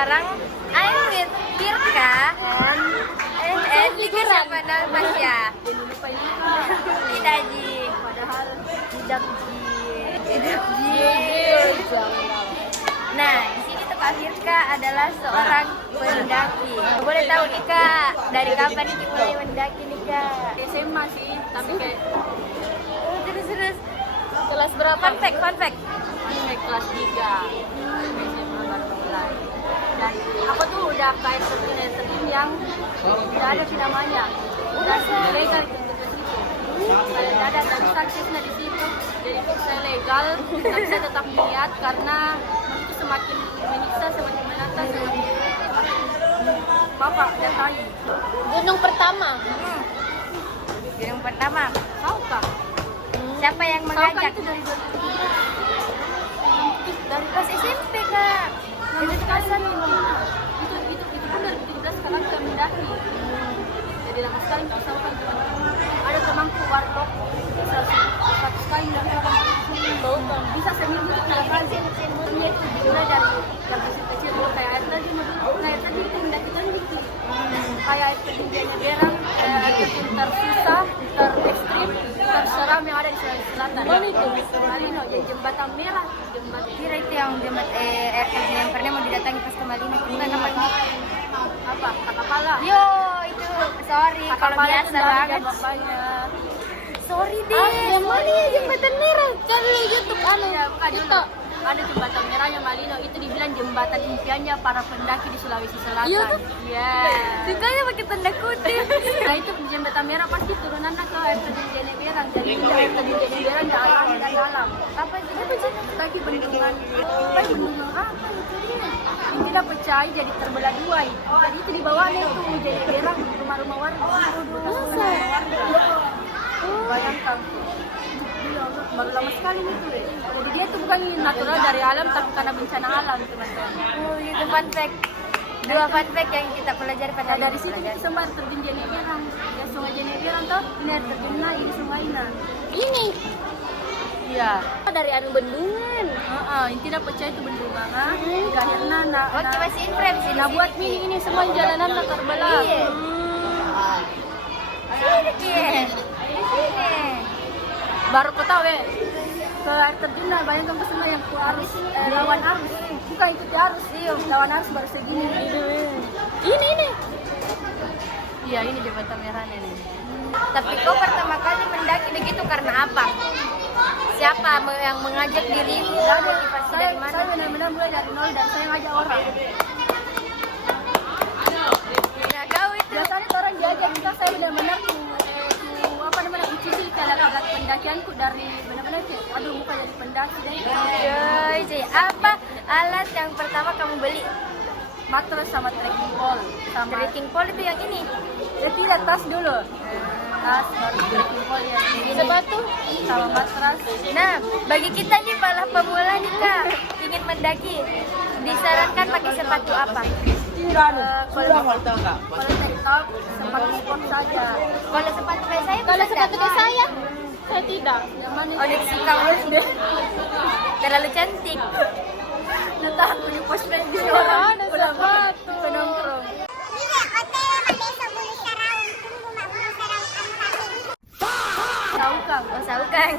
sekarang I'm with Tirka and Tika siapa namanya? Tidak Ji. Padahal tidak Ji. Nah, di sini tempat Tirka adalah seorang pendaki. Boleh tahu nih Kak, dari kapan nih mulai mendaki nih Kak? SMA sih, tapi kayak Terus kelas berapa? Fun fact. sampai kelas 3 SMA baru mulai. Dan aku tuh udah kayak terjun yang tidak ada namanya, udah legal untuk ke situ. Saya ada dan suksesnya di situ, jadi saya legal, tapi saya tetap niat karena itu semakin menyiksa, semakin menantang, semakin bapak dan saya. Gunung pertama. Gunung pertama. Sauka. Siapa yang Sauka mengajak? itu dari 2017. Dari pas SMP Kak. Itu sekali itu pun dari 2017 sekarang kita mendaki. Jadi lama sekali kita saukan teman-teman. Ada temanku warlock, satu kali dan bisa seminggu itu 3 kali. Dia itu dimulai dari yang kecil-kecil dulu kayak air terjun dulu. Kayak tadi kita mendaki kan dikit. Kayak air terjun Jeneberang, air terjun tersusah, terekstrim, terseram yang ada di Sulawesi Selatan. Itu Malino, yang jembatan merah, jembatan Kira itu yang air terjun yang pernah mau didatangi pas ke Malino. Bukan apa ini? apa? Kakapala. Yo, itu sorry kalau Kakapala biasa itu dari banget. bapaknya. Sorry deh. Yang mana ya jembatan merah? Kan lu YouTube Ya, bukan dulu. Ada jembatan merahnya Malino, itu dibilang jembatan impiannya para pendaki di Sulawesi Selatan. Iya. Iya. Sukanya pakai tanda kutip. Nah itu jembatan merah pasti turunannya ke air terjun Jeneberang. Jadi air terjun Jeneberang di alam dan alam. Apa itu? Kaki bendungan. Bendungan apa itu dia? Yang tidak percaya jadi terbelah dua. Jadi itu di bawahnya itu Jeneberang, rumah-rumah warga. Masa? Bayangkan tuh. Iya, baru lama sekali itu. Jadi dia tuh bukan natural dari alam, tapi karena bencana alam teman-teman. Oh, itu fun fact. Dua fun fact yang kita pelajari pada Nah, dari situ kita semua air terjun Jeneberang. Ya sungai Jeneberang tuh ini air terjunnya ini sungainya. ini Iya. dari anu bendungan. Yang tidak percaya itu bendungan. Akhirnya Oke, masih inframe sih. nah buat ini semua jalanan terbelah. Iya. Sini Kie. Sini. Baru kau tahu ke air terjun nah, bayangkan ke semua yang arus lawan arus. Bukan ikuti arus sih, lawan arus baru segini. Ini. Iya ini jembatan merahnya nih. Tapi kau pertama kali mendaki begitu karena apa? Siapa yang mengajak dirimu? Motivasi dari mana? Saya benar-benar mulai dari nol dan saya ngajak orang. Nah, kau itu. Biasanya orang diajak kita saya benar-benar apa namanya uji alat pendakianku dari benar-benar kayak aduh muka jadi pendaki deh. Yoi, sih. Apa alat yang pertama kamu beli? Matras sama trekking pole sama Trekking pole itu yang ini. tidak tas dulu. Tas baru trekking pole ya. Sepatu. Sama matras. Nah, bagi kita nih para pemula nih Kak, ingin mendaki, disarankan pakai sepatu apa? Kalau dari top sepatu sport saja. Kalau sepatu kayak saya, saya tidak. Yang mana? Oh, Dexy kamu deh. Terlalu cantik. Entah aku di post di orang. Udah sepatu. Penongkrong. Saukang. Oh, saukang.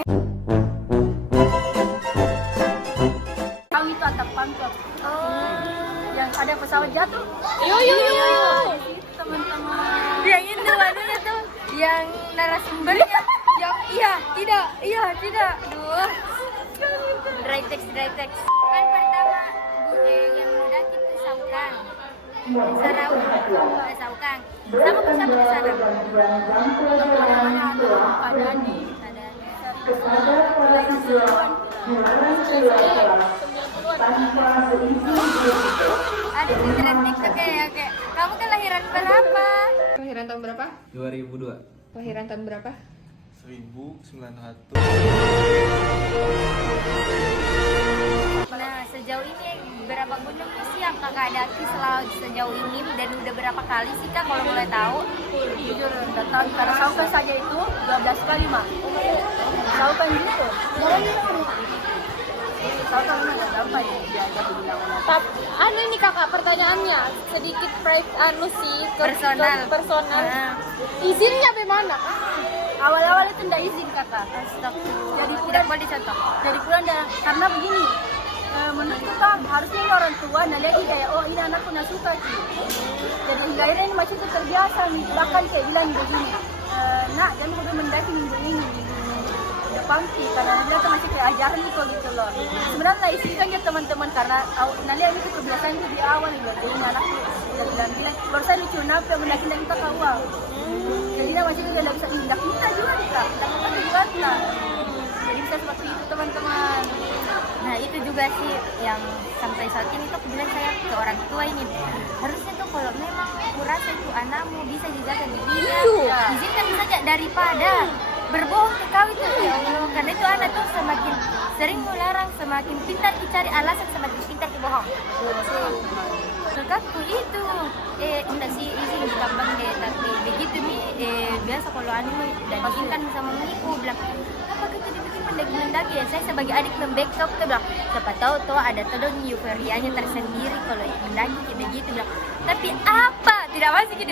Kau itu atap pangkep. Oh. Yang ada pesawat jatuh. Yo. Teman-teman. Yang itu anunya tuh, yang narasumbernya yang iya tidak. Duh. Dry text. Kan pertama gue yang mendaki itu saukang. Sarau, saukang. Sama ke sana. Adani. Ada fikiran TikTok kayak kamu kelahiran berapa? Kelahiran tahun berapa? 2002. Kelahiran tahun berapa? 1900. Nah, sejauh ini berapa gunung sih yang kakak daki sejauh ini dan udah berapa kali sih kak kalau boleh tahu? Jujur datang karena Saukan saja itu 12 kali mah. Saukan gitu. Saukan mana nggak sampai. aja bilang Tapi ini kakak pertanyaannya sedikit Personal. personal. Ah. Izinnya bagaimana? awal-awal itu nggak izin kakak. Astagfirullah. Jadi Tidak boleh dicontoh. Jadi pulang karena begini, menurutku kan harusnya ini orang tua nah lihat kayak oh ini anakku nak suka sih. Jadi hingga akhirnya ini macam itu terbiasa nih. Bahkan kayak bilang begini, nak jangan sampai mendaki minggu ini depan sih karena dia tuh masih kayak ajaran gitu gitu loh. Sebenarnya isikan dia teman-teman karena Nalia ini tuh kebiasaan itu di awal gitu. Jadi anakku udah bilang baru saya lucu napa mendaki kita kawal. Jadi dia masih itu dia nggak bisa indah kita juga kita juga kita. Jadi bisa seperti itu teman-teman. Nah itu juga sih yang sampai saat ini tuh aku bilang saya ke orang tua ini harusnya tuh kalau memang kurasa itu anakmu bisa dijaga dirinya izinkan saja daripada berbohong ke kau itu ya Allah karena itu anak tuh semakin sering melarang semakin pintar dicari alasan semakin pintar dibohong. Kakakku itu enggak sih izin di kampung deh tapi begitu nih biasa kalau anu dan izinkan sama menipu bilang apa kita dibikin mendaki ya saya sebagai adik membackup tuh bilang siapa tahu tuh ada tuh dong euforianya tersendiri kalau mendaki kayak begitu bilang tapi apa tidak masih di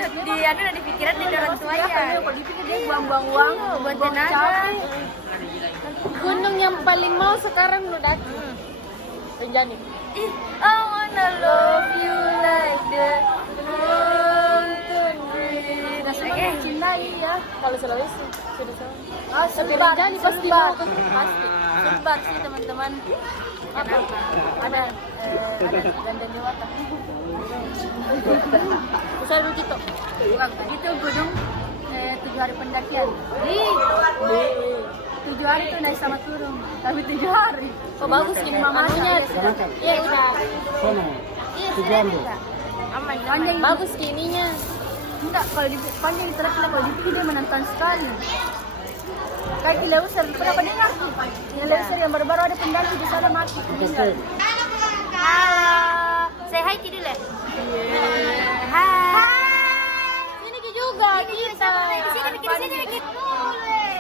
anu dan di pikiran dari orang tua ya Kalau dipikir dia buang-buang uang buat tenaga. Gunung yang paling mau sekarang lu daki. Rinjani. Ih, I wanna love you like the mountain breeze. Oke. Cintai ya. Kalau Sulawesi sudah sama. Tapi Sebar, Rinjani pasti mau tuh. Pasti. sebar sih teman-teman. Apa? Ada ganda dewata. Besar begitu. Bukan, itu gunung 7 hari pendakian. 7 hari itu naik sama turun, tapi 7 hari. Oh bagus ini mamanya. Iya udah. Iya, sudah juga. Aman, Panjang itu. Bagus ininya. Enggak, kalau di panjang itu kalau dipikir dia menantang sekali. Kayak Kileuser, pernah dengar tuh? Kileuser yang baru-baru ada pendaki di sana mati. Meninggal. Halo. Say hi Ki dulu. Hai. Ini Ki juga kita. Di sini bikin di sini bikin.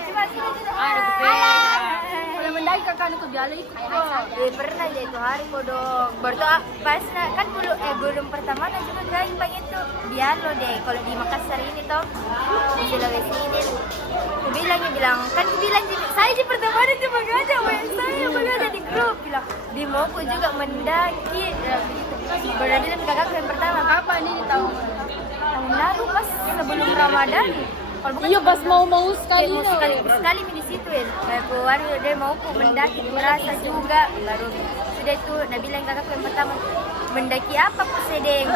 Coba sini. Halo. Kalau mendaki kakak itu biala ikut kok. Pernah aja itu hari kodong. Baru tuh pas kan gunung pertama kan juga gampang itu Bialo deh. Kalau di Makassar ini toh di Sulawesi ini. Aku bilang saya di pertemanan cuma gak ada saya belum ada di grup bilang di Moko juga mendaki. Baru bilang kakakku yang pertama Kapan ini tahun lalu pas sebelum Ramadan. Kalau bukan Iya pas mau sekali. sekali di situ ya. Baru dia mau mendaki merasa juga baru sudah itu Nabi bilang kakakku yang pertama mendaki apa Sedeng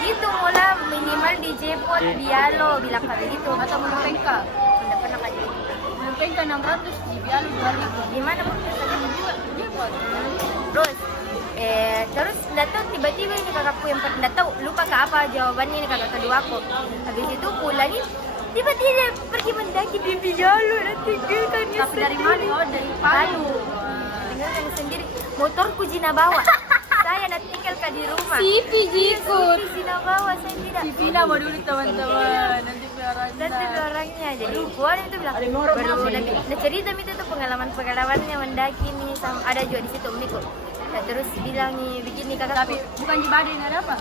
itu mulai minimal di Jepot Bialo bilang kali gitu atau Menepengka? udah pernah kayak gitu Menepengka 600 di Biala 2000. gimana pun Juga Jepot. terus nggak tahu tiba-tiba ini kakakku yang nggak tahu lupa ke apa jawabannya ini kakak kedua aku habis itu pulang nih tiba-tiba pergi mendaki di Bialo dan tinggalkannya Tapi dari mana? Oh dari Palu. tinggalkan sendiri motorku Jina bawa saya nak tinggal di rumah Sipi jikut. Jina bawa saya tidak Di Pina mau dulu teman-teman. Nanti dan biar itu orangnya jadi keluar itu bilang baru udah cerita itu tuh pengalamannya mendaki nih sama ada juga di situ Miko nah, terus bilang nih begini kakak tapi bukan di Badai nggak ada apa?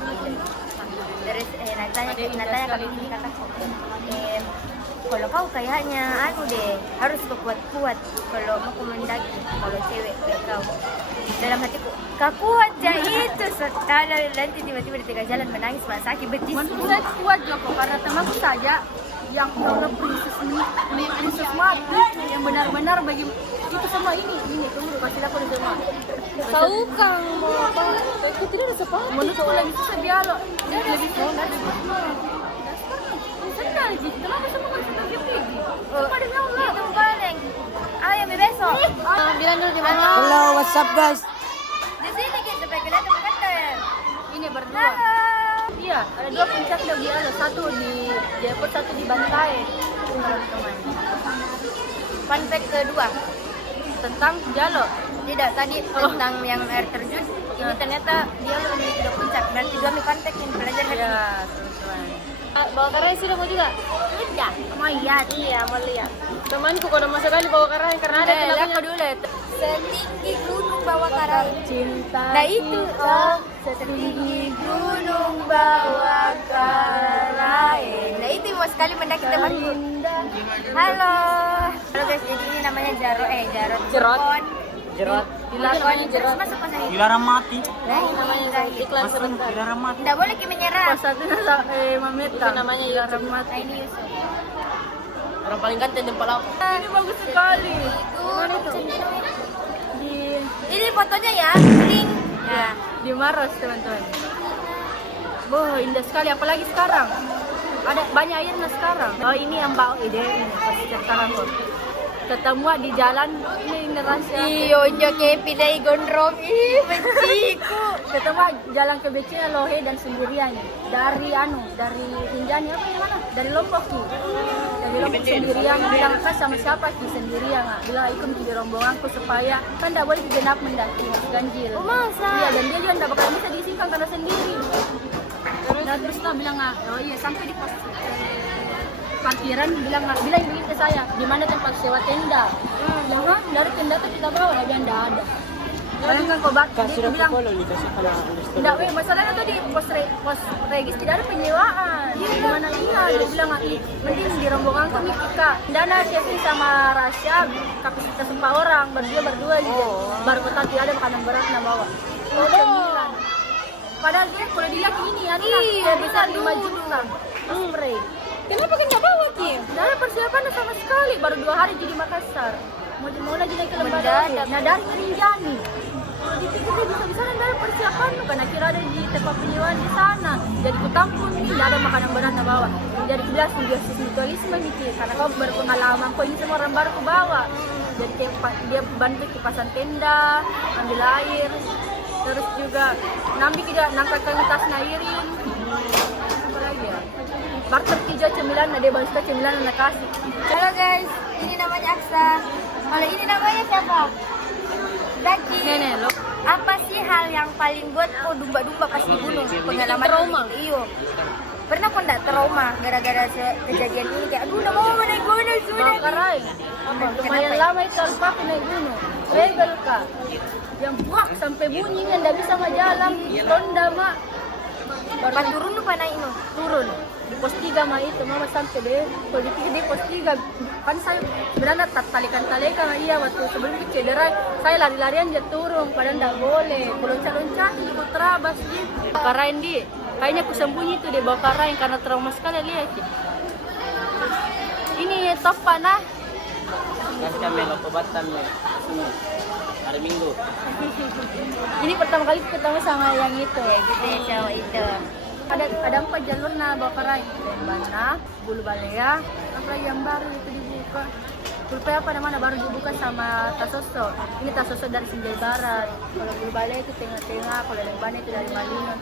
terus natanya kami ini kakakku kalau kau kayaknya anu deh harus kuat-kuat kalau mau mendaki kalau cewek kayak kau dalam hatiku kau kuat aja itu sekadar nanti tiba-tiba di tengah jalan menangis malah sakit betis Menurut saya kuat Joko karena temanku saja yang program princess mati yang benar-benar bagi itu semua ini tunggu pasti aku udah semua. Tahu kang mau apa? Aku tidak ada sepatu. Menurutku lebih susah Bialo. Lebih susah. Senang sih. Kenapa semua kan sudah pergi? Cuma ada nyawa. itu paling ayo besok Bilang dulu di mana? Hello, what's up guys? di sini kita supaya kelihatan kata Ini berdua. Iya, ada 2 puncak di Bialo, satu di Jepot, satu di Bantai. Teman-teman. fun fact kedua Tentang Bialo. tidak tadi tentang yang air terjun ini ternyata dia memiliki 2 puncak berarti 2 fun fact yang belajar hari ini Iya, teman-teman. Bawa karang sudah mau juga? tidak mau lihat Iya mau lihat. Temanku kalau masuk kali bawa karang karena ada lihat kenapa dulu setinggi gunung bawa karai. Cinta. Nah itu, oh, setinggi gunung bawa karai. Nah itu mau sekali mendaki temanku. Halo. Halo guys, jadi ini namanya Jarot. Jerot. Telepon. Jerot. Dilakukan terus masuk pas ini. Dilarang mati. Nah ini Namanya iklan sebentar. Dilarang mati. Tidak boleh kita menyerah. Pas satu Mameta. Itu namanya YouTube. Nah ini Yusuf. Orang paling ganteng jempol aku. Ini bagus sekali. Mana itu? Di Ini fotonya ya. Link. Nah. di Maros teman-teman. Boh, indah sekali apalagi sekarang. Ada banyak airnya sekarang. Oh, ini yang bawa ide ini pas sekarang kok. Ketemu di jalan ini rahasia. Iyo, kepi dari gondrong. Ih, benciku. Ketemu jalan ke BC Lohe dan sendirian dari Rinjani apa yang mana? Dari Lombok ki. Dari Lombok sendirian bilang kan sama siapa ki sendirian ah. Bilang ikut di rombonganku supaya kan tidak boleh digenap mendaki ganjil. Oh, masa? Iya dan dia juga tidak bakal bisa diisikan karena sendiri. Terus dia bilang ah, oh iya sampai di pos parkiran bilang begini ke saya, di mana tempat sewa tenda? Bilang ah dari tenda tuh kita bawa, dia bilang tidak ada. Bayangkan kau dia bilang tidak, masalahnya tuh di pos regis tidak ada penyewaan. Gimana iya? Dia bilang mending di rombongan kami Kika. Dana Kevin sama Rasya kapasitas 4 orang, berdua gitu. Baru kota tidak ada makanan berat nak bawa. Oh. Padahal dia kalau dilihat ini ya, Iya, bisa 5 juta spray. Kenapa kan nggak bawa Kim? Tidak ada persiapan sama sekali, baru 2 hari jadi Makassar. Mau lagi naik ke Lembaga. Mendadak. Nah dari Rinjani. Kalau dipikir dia bisa ada persiapan, karena kira ada di tempat penyewaan di sana. Jadi ku tampung ini, tidak ada makanan berat nak bawa. Jadi jelas biasa mutualisme mikir, karena kau berpengalaman, kau ini semua orang baru ku bawa. Jadi dia bantu kipasan tenda, ambil air, terus juga nambi tidak nangkatkan tas nairin. Apa lagi ya? Barter 3 cemilan, ada balista cemilan anak kasih. Halo guys, ini namanya Aksa. Kalau ini namanya siapa? Daki. Nenek lo. Apa sih hal yang paling buat kau dumba-dumba pas di gunung? Pengalaman trauma. Iyo. Pernah kau enggak trauma gara-gara kejadian ini kayak aduh udah mau naik gunung sudah. Bakarai. Lumayan lama itu harus aku naik gunung. Rebel kak. Yang buak sampai bunyi kan tidak bisa jalan. Ronda mak. Pas turun lupa naik no. Turun di pos 3 mah itu mama sampai deh kalau dipikir di pos 3 kan saya sebenarnya talikan iya waktu sebelum cedera saya lari-larian dia turun padahal tidak boleh loncat-loncat di terabas gitu karain di kayaknya aku sembunyi itu di bawah karain karena trauma sekali lihat ini top panah Kasih kami obatan ya. Hari Minggu. ini pertama kali ketemu sama yang itu Ya gitu ya cowok itu. ada 4 jalur nah bawa karai Lembana, Bulu Balea, apa yang baru itu dibuka Bulu apa namanya baru dibuka sama Tasoso. Ini Tasoso dari Sinjai Barat, kalau Bulu Balea itu tengah-tengah, kalau Lembana itu dari Malino.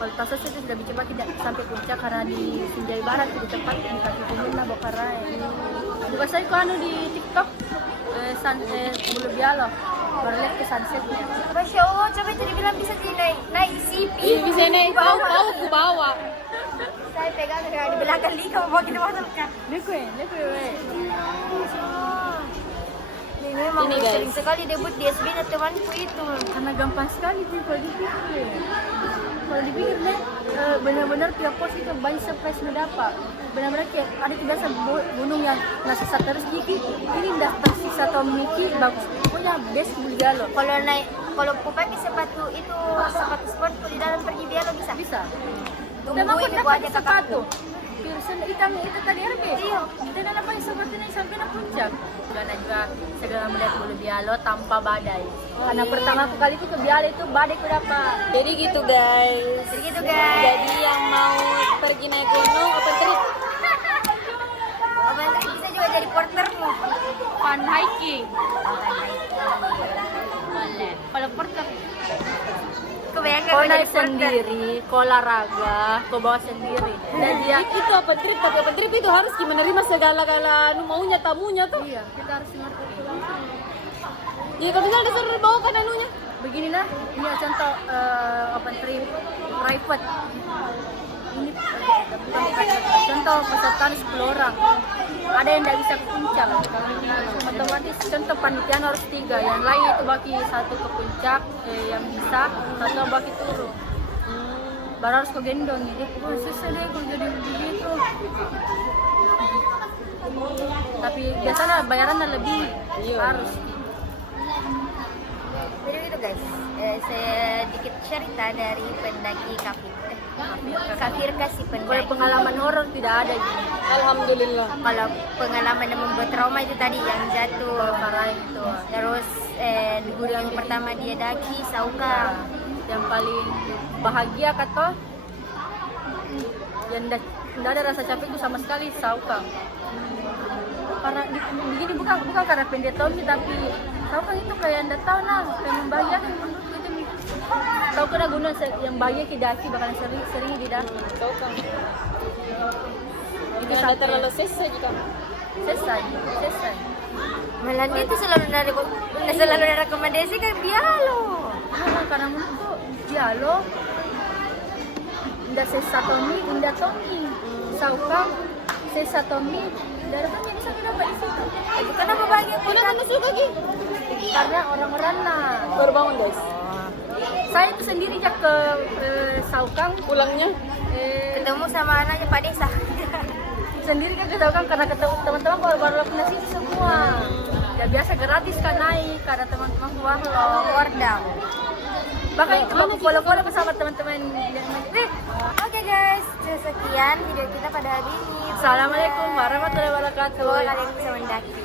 Kalau Tasoso itu sudah cepat tidak sampai puncak karena di Sinjai Barat itu tempat di kaki gunung nah bawa karai. Juga saya anu di TikTok Bulu Bialo baru lihat ke sunsetnya. Masya Allah, coba jadi bilang bisa naik CP. Bisa naik tahu ku bawa. Saya pegang kayak di belakang lika mau kita masuk kan. Liku we. Ini memang Ini, guys. sering sekali debut di SB nya temanku itu. Karena gampang sekali sih kalau dipikir. Kalau dipikir nih benar-benar tiap pos itu banyak surprise mendapat. Benar-benar kayak ada biasa gunung yang nasi terus gigi. Ini udah tersisa atau Miki bagus. Pokoknya best Bulga loh. Kalau aku pakai sepatu sport di dalam pergi dia lo bisa. Bisa. Tungguin Aku aku dapat aja sepatu. kakakku. Pirsan hitam itu tadi RB. Iya. Kita dalam pakai sepatu ini sampai na puncak. Karena juga segala melihat Bulu Bialo tanpa badai. Karena pertama kali itu ke Bialo itu badai ku dapat. Jadi gitu guys. Jadi gitu guys. Jadi yang mau pergi naik gunung open trip Apa yang bisa juga jadi portermu? Fun hiking. Boleh. Kalau porter Kebayangkan kau kau jadi naik porter. sendiri, kau olahraga, kau bawa sendiri. Dan dia itu open trip, tapi open trip itu harus menerima segala-gala maunya tamunya tuh. iya, kita harus mengerti itu langsung. Ya kalau misalnya disuruh bawa kan anunya. Begini nah, ini contoh open trip private. Ini contoh peserta 10 orang. ada yang tidak bisa ke puncak. Otomatis contoh panitian harus 3, yang lain itu bagi 1 ke puncak, yang bisa 1 bagi turun. Baru harus ke gendong, jadi susah deh kalau jadi begitu. Tapi biasanya bayarannya lebih harus. Jadi gitu guys, sedikit cerita dari pendaki kafir kasih Kalau pendaki. pengalaman horor tidak ada gitu. Alhamdulillah. Kalau pengalaman yang membuat trauma itu tadi yang jatuh, Parah itu. terus guru yang pertama dia daki Sauka. Yang paling bahagia kata yang tidak ada rasa capek itu sama sekali Saukang. Karena begini bukan karena pendetomi, tapi Saukang itu kayak anda tahu nah, kayak membahagiakan menurut gitu nih. Saukang guna yang bahagia didaki, bahkan sering didaki. Saukang. Itu Tidak sampai terlalu sesa jika. selesai. Malah dia tuh selalu ada rekomendasi kan Bialo. Nah, karena menurutku dialog ndak sesatomi, ndak tomi. Saukang sesatomi, dari mana bisa dapat di situ? Bukan apa bahagia Kenapa masuk lagi? Karena orang-orang lah. Baru bangun guys. Saya itu sendiri aja ke Saukang, Pulangnya ketemu sama anaknya Pak Desa. sendiri kan ke Saukang karena ketemu teman-teman baru lakukan sini semua. Ya biasa gratis kan naik karena teman-teman warlock. Wardam. Bahkan itu aku follow-follow bersama teman-teman. Oke guys, sekian video kita pada hari ini. Assalamualaikum warahmatullahi wabarakatuh. Semoga kalian bisa mendaki.